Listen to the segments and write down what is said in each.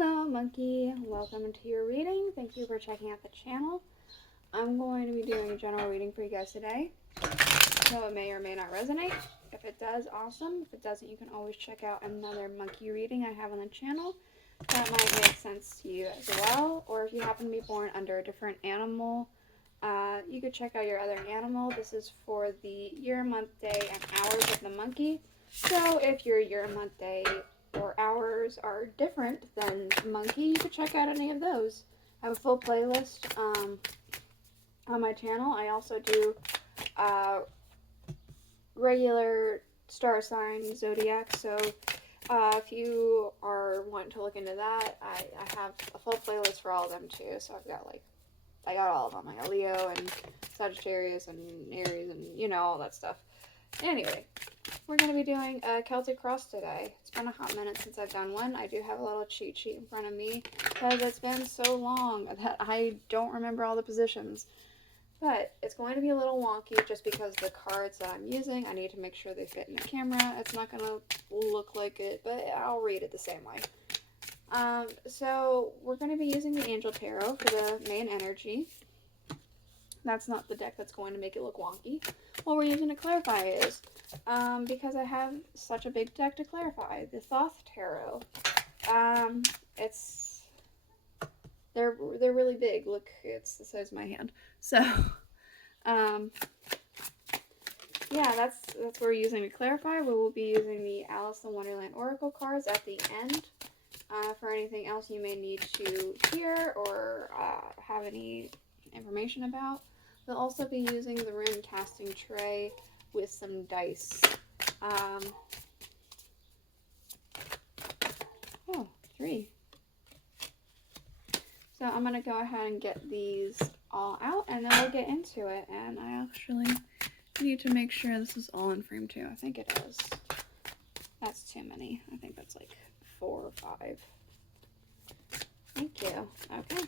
Hello, monkey. Welcome to your reading. Thank you for checking out the channel. I'm going to be doing a general reading for you guys today, so it may or may not resonate. If it does, awesome. If it doesn't, you can always check out another monkey reading I have on the channel. That might make sense to you as well. Or if you happen to be born under a different animal, you could check out your other animal. This is for the year, month, day, and hours of the monkey. So if your year, month, day, or hours are different than monkey, you could check out any of those. I have a full playlist on my channel. I also do regular star sign zodiac, so if you are wanting to look into that, I have a full playlist for all of them too. So I got all of them. I got Leo and Sagittarius and Aries and all that stuff. Anyway, we're going to be doing a Celtic cross today. It's been a hot minute since I've done one. I do have a little cheat sheet in front of me because it's been so long that I don't remember all the positions. But it's going to be a little wonky just because the cards that I'm using, I need to make sure they fit in the camera. It's not going to look like it, but I'll read it the same way. So we're going to be using the Angel Tarot for the main energy. That's not the deck that's going to make it look wonky. What we're using to clarify is, because I have such a big deck to clarify, the Thoth Tarot. They're really big. Look, it's the size of my hand. So, yeah, that's what we're using to clarify. We will be using the Alice in Wonderland Oracle cards at the end for anything else you may need to hear or have any information about. We'll also be using the rune casting tray with some dice. Oh, 3. So I'm going to go ahead and get these all out, and then we'll get into it. And I actually need to make sure this is all in frame too. I think it is. That's too many. I think that's like 4 or 5. Thank you. Okay.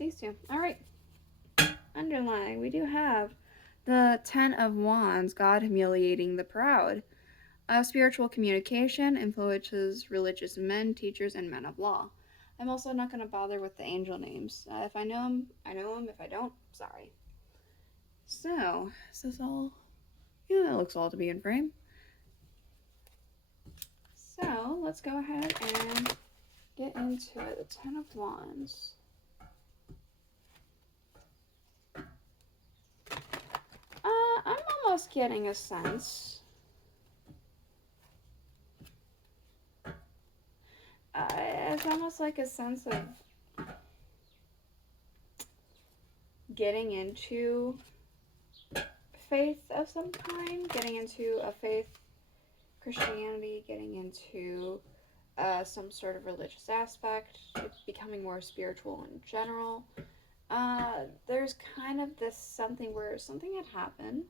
These two. All right. Underlying, we do have the 10 of Wands, God humiliating the proud. Spiritual communication influences religious men, teachers, and men of law. I'm also not going to bother with the angel names. If I know them, I know them. If I don't, sorry. So, is this all? Yeah, it looks all to be in frame. So, let's go ahead and get into it. The 10 of Wands. I'm almost getting a sense. It's almost like a sense of getting into faith of some kind, getting into a faith, Christianity, getting into some sort of religious aspect, becoming more spiritual in general. There's kind of this something where something had happened,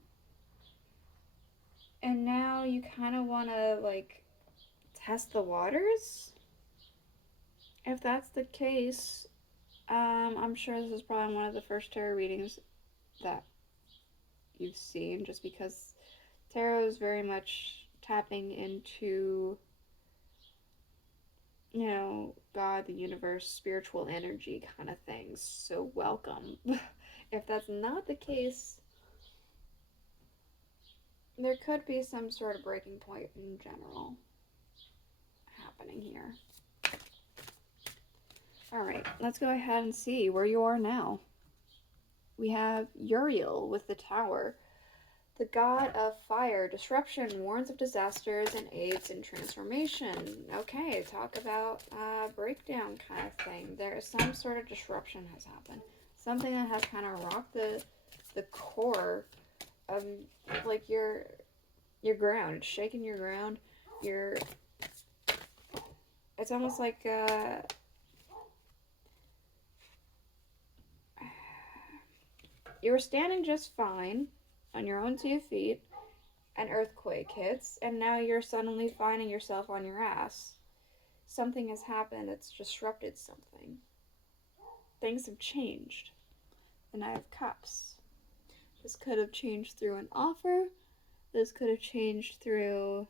and now you kind of want to, like, test the waters? If that's the case, I'm sure this is probably one of the first tarot readings that you've seen, just because tarot is very much tapping into, God, the universe, spiritual energy kind of things. So welcome. If that's not the case, there could be some sort of breaking point in general happening here. Alright, let's go ahead and see where you are now. We have Uriel with the Tower. The god of fire, disruption, warns of disasters, and aids in transformation. Okay, talk about breakdown kind of thing. There is some sort of disruption has happened. Something that has kind of rocked the core of, like, your ground. It's shaking your ground. It's almost like you were standing just fine on your own 2 feet, an earthquake hits, and now you're suddenly finding yourself on your ass. Something has happened, it's disrupted something. Things have changed. The Knight of Cups. This could have changed through an offer. This could have changed through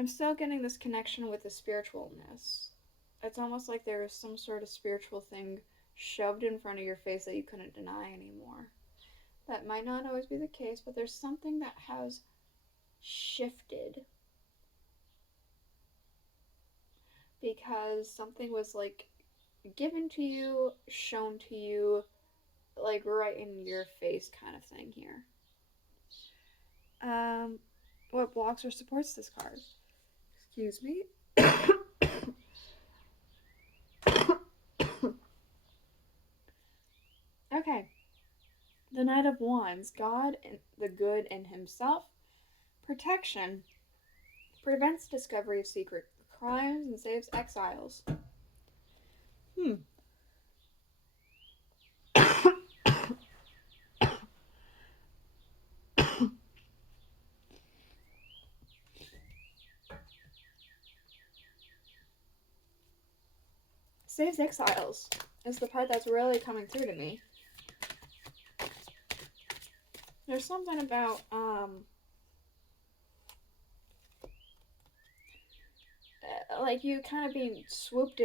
I'm still getting this connection with the spiritualness. It's almost like there is some sort of spiritual thing shoved in front of your face that you couldn't deny anymore. That might not always be the case, but there's something that has shifted. Because something was like given to you, shown to you, like right in your face kind of thing here. What blocks or supports this card? Excuse me. Okay. The Knight of Wands. God, the good in himself. Protection. Prevents discovery of secret crimes and saves exiles. Saves exiles is the part that's really coming through to me. There's something about like you kind of being swept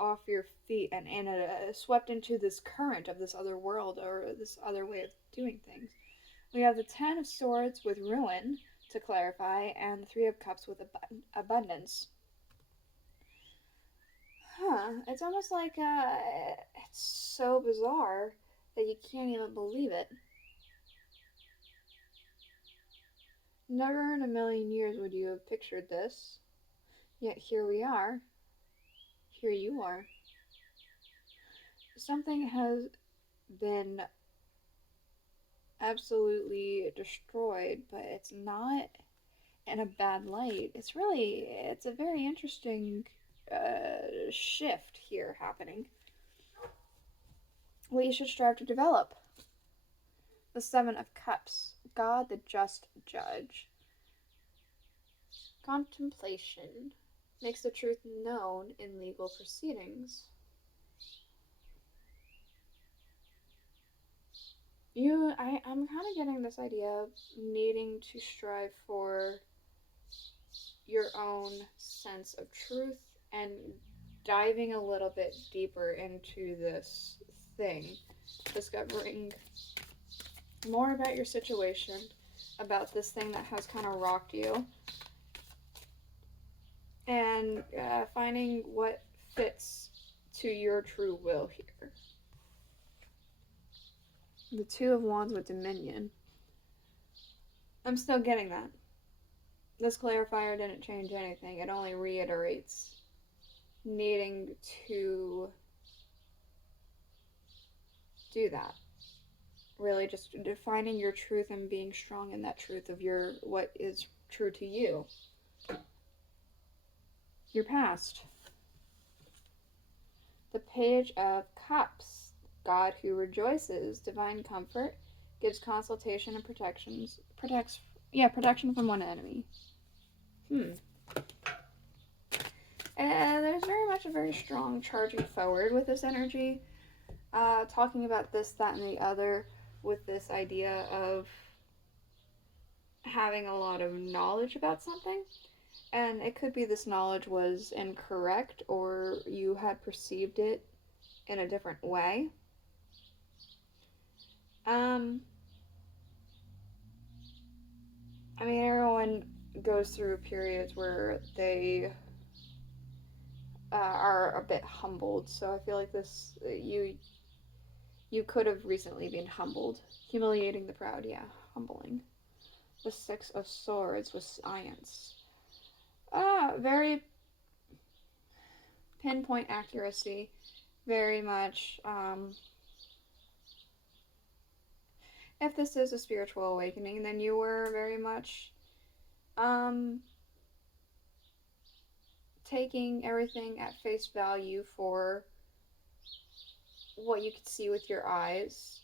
off your feet, and swept into this current of this other world or this other way of doing things. We have the Ten of Swords with ruin to clarify, and the Three of Cups with abundance. It's almost like it's so bizarre that you can't even believe it. Never in a million years would you have pictured this. Yet here we are. Here you are. Something has been absolutely destroyed, but it's not in a bad light. It's a very interesting shift here happening. What you should strive to develop. The Seven of Cups. God, the just judge. Contemplation. Makes the truth known in legal proceedings. I'm kind of getting this idea of needing to strive for your own sense of truth and diving a little bit deeper into this thing, discovering more about your situation, about this thing that has kind of rocked you, and finding what fits to your true will here. The Two of Wands with Dominion. I'm still getting that. This clarifier didn't change anything. It only reiterates needing to do that. Really just defining your truth and being strong in that truth of what is true to you. Your past. The Page of Cups. God who rejoices, divine comfort, gives consultation and protection from one enemy. And there's very much a very strong charging forward with this energy. Talking about this, that, and the other with this idea of having a lot of knowledge about something. And it could be this knowledge was incorrect or you had perceived it in a different way. I mean, everyone goes through periods where they are a bit humbled, so I feel like this, you could have recently been humbled. Humiliating the proud, yeah, humbling. The Six of Swords with science. Very pinpoint accuracy, very much, if this is a spiritual awakening, then you were very much taking everything at face value for what you could see with your eyes,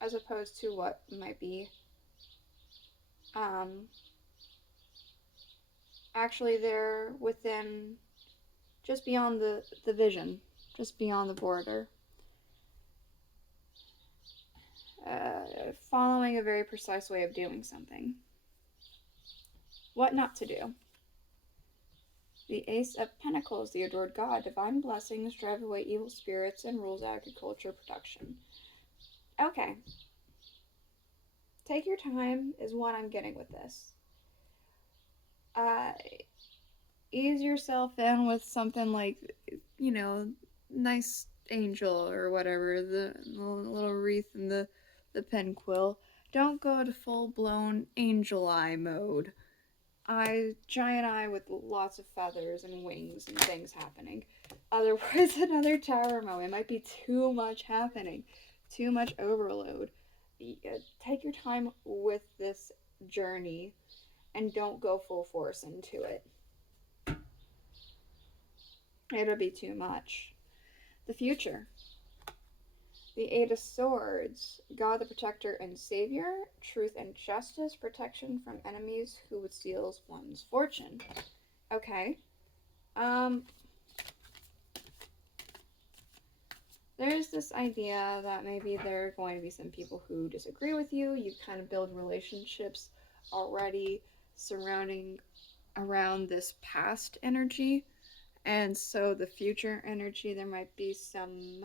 as opposed to what might be actually there within, just beyond the vision, just beyond the border. Following a very precise way of doing something. What not to do. The Ace of Pentacles, the adored god. Divine blessings drive away evil spirits and rules agriculture production. Okay. Take your time is what I'm getting with this. Ease yourself in with something like, you know, nice angel or whatever, the little wreath and the pen quill. Don't go to full-blown angel eye mode. Giant eye with lots of feathers and wings and things happening. Otherwise, another tower moment. It might be too much happening. Too much overload. Take your time with this journey and don't go full force into it. It'll be too much. The future. The Eight of Swords. God the Protector and Savior. Truth and justice. Protection from enemies who would steal one's fortune. Okay. There's this idea that maybe there are going to be some people who disagree with you. You kind of build relationships already surrounding around this past energy. And so the future energy, there might be some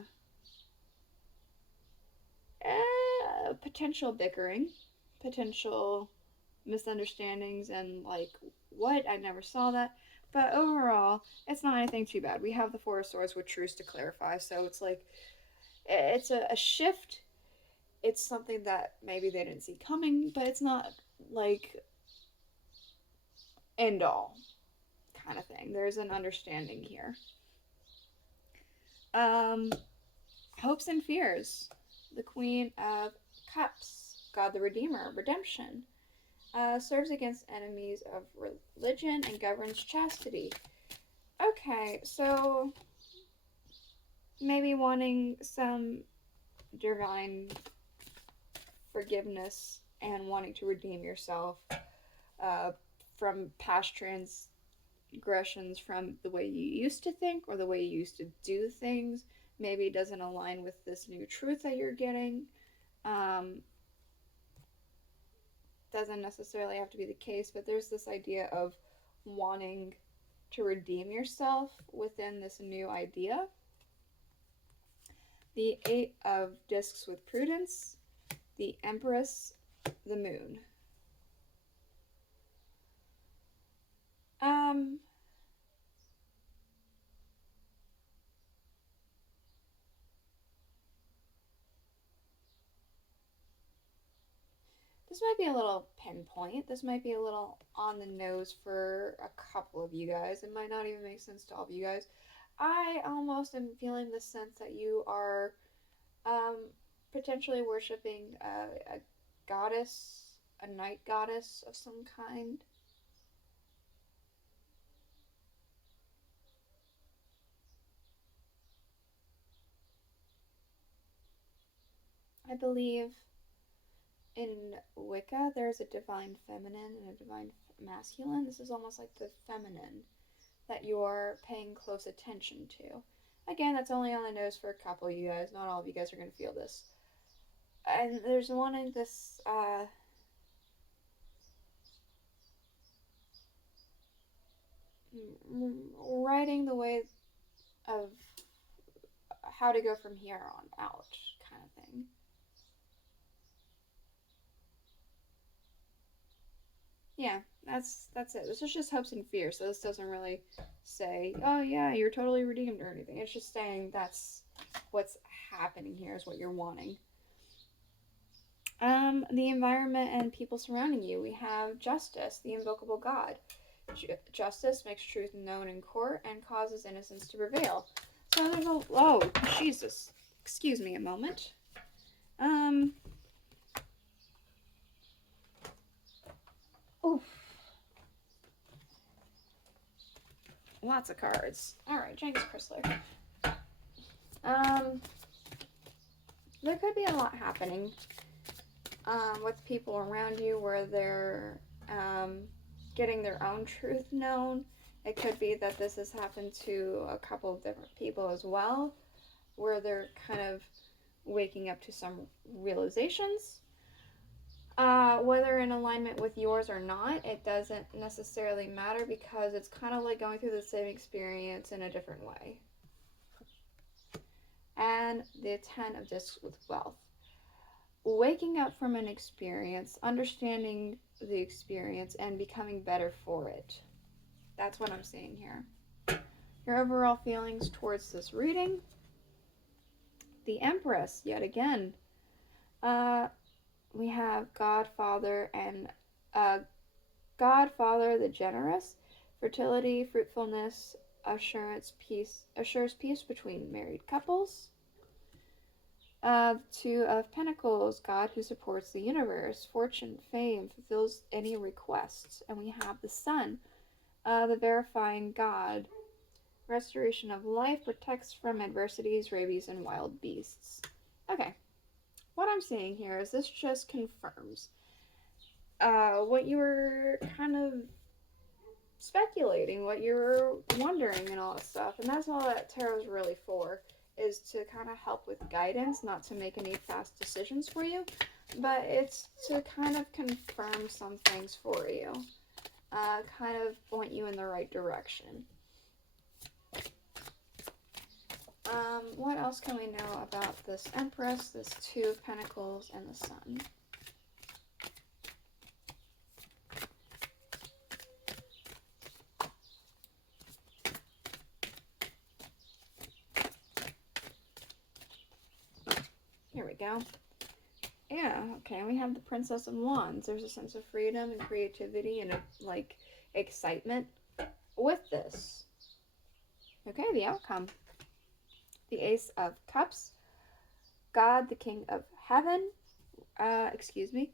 potential bickering, potential misunderstandings, and like, what? I never saw that. But overall, it's not anything too bad. We have the Four of Swords with truce to clarify, so it's like, it's a shift. It's something that maybe they didn't see coming, but it's not like end all kind of thing. There's an understanding here. Hopes and fears. The Queen of Cups, God the Redeemer, redemption. Serves against enemies of religion and governs chastity. Okay, so maybe wanting some divine forgiveness and wanting to redeem yourself from past transgressions, from the way you used to think or the way you used to do things. Maybe it doesn't align with this new truth that you're getting. Doesn't necessarily have to be the case, but there's this idea of wanting to redeem yourself within this new idea. The Eight of Discs with prudence. The Empress, the Moon. This might be a little pinpoint. This might be a little on the nose for a couple of you guys. It might not even make sense to all of you guys. I almost am feeling the sense that you are potentially worshipping a goddess, a night goddess of some kind. I believe in Wicca, there's a divine feminine and a divine masculine. This is almost like the feminine that you're paying close attention to. Again, that's only on the nose for a couple of you guys. Not all of you guys are going to feel this. And there's one in this, writing the way of how to go from here on out kind of thing. Yeah, that's it. This is just hopes and fears, so this doesn't really say, oh yeah, you're totally redeemed or anything. It's just saying that's what's happening here is what you're wanting. The environment and people surrounding you. We have justice, the invocable god. Justice makes truth known in court and causes innocence to prevail. So there's a... Oh, Jesus. Excuse me a moment. Oof. Lots of cards. Alright, Jenkins Chrysler. There could be a lot happening with people around you where they're getting their own truth known. It could be that this has happened to a couple of different people as well, where they're kind of waking up to some realizations. Whether in alignment with yours or not, it doesn't necessarily matter because it's kind of like going through the same experience in a different way. And the 10 of Discs with Wealth. Waking up from an experience, understanding the experience, and becoming better for it. That's what I'm seeing here. Your overall feelings towards this reading. The Empress, yet again. We have Godfather and Godfather the Generous. Fertility, fruitfulness, assures peace between married couples. Two of Pentacles, God who supports the universe, fortune, fame, fulfills any requests. And we have the Sun, the verifying God, restoration of life, protects from adversities, rabies, and wild beasts. Okay, what I'm seeing here is this just confirms what you were kind of speculating, what you were wondering and all that stuff. And that's all that tarot is really for, is to kind of help with guidance, not to make any fast decisions for you, but it's to kind of confirm some things for you, kind of point you in the right direction. What else can we know about this Empress, this Two of Pentacles, and the Sun? Here we go. Yeah, okay, we have the Princess of Wands. There's a sense of freedom and creativity and, like, excitement with this. Okay, the outcome. The Ace of Cups. God, the King of Heaven. Excuse me.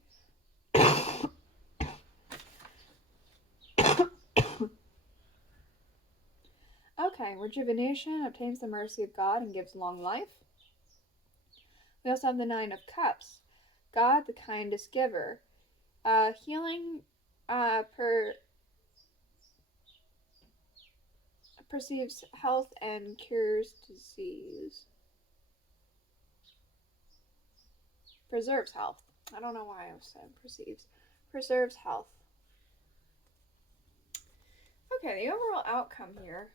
Okay, rejuvenation, obtains the mercy of God and gives long life. We also have the Nine of Cups. God, the kindest giver. Healing perceives health and cures disease. Preserves health. I don't know why I said perceives. Preserves health. Okay, the overall outcome here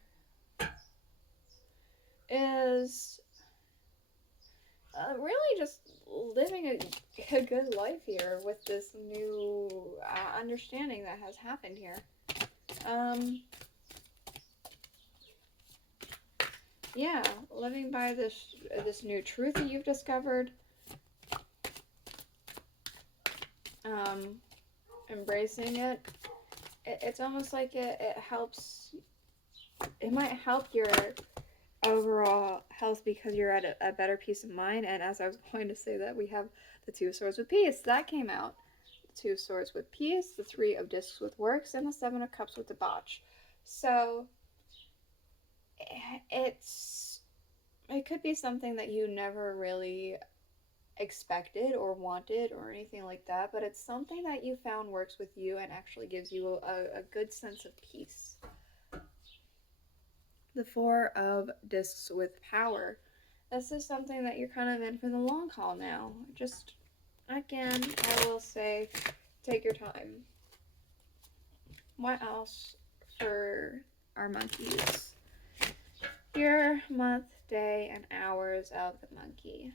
is really just living a good life here with this new understanding that has happened here. Yeah, living by this new truth that you've discovered. Embracing it. It's almost like it helps. It might help your overall health because you're at a better peace of mind. And as I was going to say that, we have the Two of Swords with Peace. That came out. The Two of Swords with Peace, the Three of Discs with Works, and the Seven of Cups with Debauch. So it could be something that you never really expected or wanted or anything like that, but it's something that you found works with you and actually gives you a good sense of peace. The Four of Discs with Power. This is something that you're kind of in for the long haul now. Just, again, I will say, take your time. What else for our monkeys? Year, month, day, and hours of the monkey.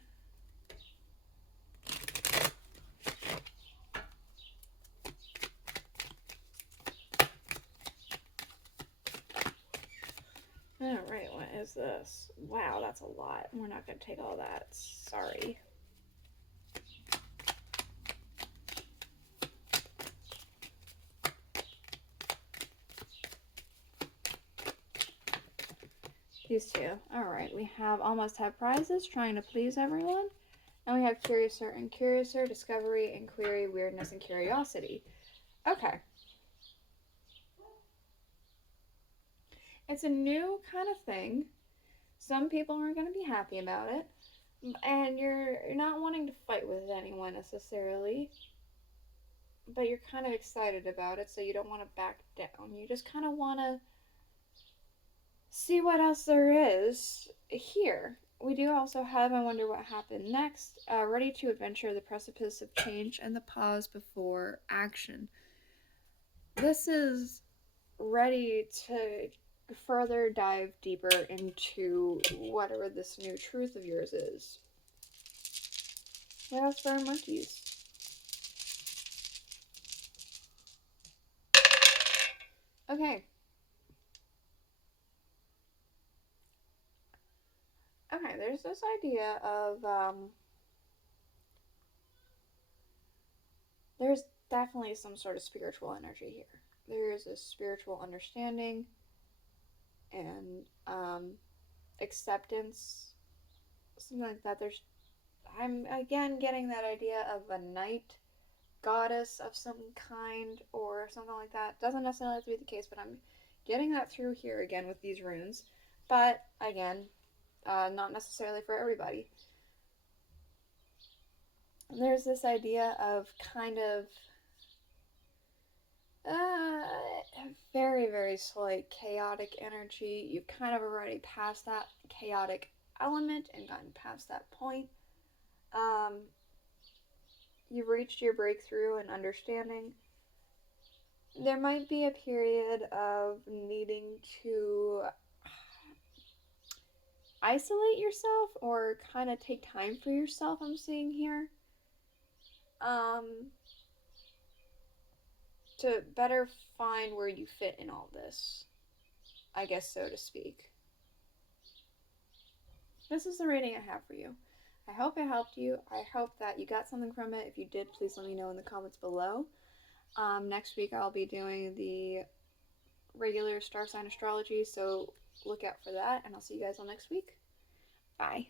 Alright, what is this? Wow, that's a lot. We're not going to take all that. Sorry. These two. Alright, we have almost have prizes, trying to please everyone. And we have Curiouser and Curiouser, Discovery, Inquiry, Weirdness, and Curiosity. Okay. It's a new kind of thing. Some people aren't going to be happy about it. And you're not wanting to fight with anyone necessarily. But you're kind of excited about it, so you don't want to back down. You just kind of want to see what else there is here. we do also have I Wonder What Happened Next, ready to adventure the precipice of change and the pause before action. This is ready to further dive deeper into whatever this new truth of yours is. Let us burn monkeys. Okay. Okay, there's this idea of, there's definitely some sort of spiritual energy here. There is a spiritual understanding and, acceptance, something like that. I'm again getting that idea of a night goddess of some kind or something like that. Doesn't necessarily have to be the case, but I'm getting that through here again with these runes. But again, not necessarily for everybody. There's this idea of kind of very, very slight chaotic energy. You've kind of already passed that chaotic element and gotten past that point. You've reached your breakthrough and understanding. There might be a period of needing to isolate yourself or kind of take time for yourself, I'm seeing here. To better find where you fit in all this, I guess, so to speak. This is the reading I have for you. I hope it helped you. I hope that you got something from it. If you did, please let me know in the comments below. Next week I'll be doing the regular star sign astrology, so look out for that, and I'll see you guys all next week. Bye.